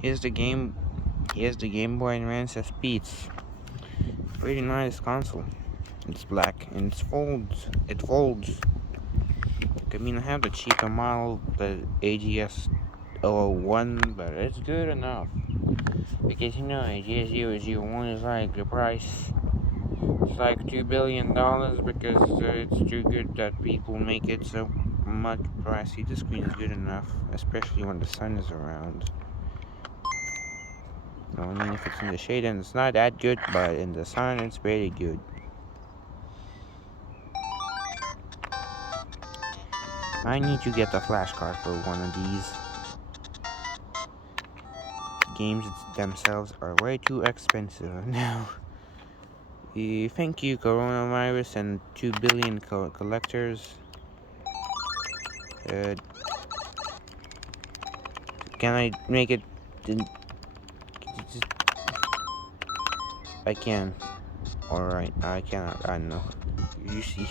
Here's the game. Here's the Game Boy Advance SP's. Pretty nice console. It's black and it folds. It folds. I mean, I have the cheaper model, the AGS 001, but it's good enough. Because you know, AGS 001 is like the price. It's like $2 billion because it's too good that people make it so much pricey. The screen is good enough, especially when the sun is around. You know, I mean, if it's in the shade and it's not that good, but in the sun, it's pretty good. I need to get a flashcard for one of these. Games themselves are way too expensive now. Thank you, coronavirus and 2 billion collectors. Uh, can I make it? I can. Alright, I cannot. I know. You see.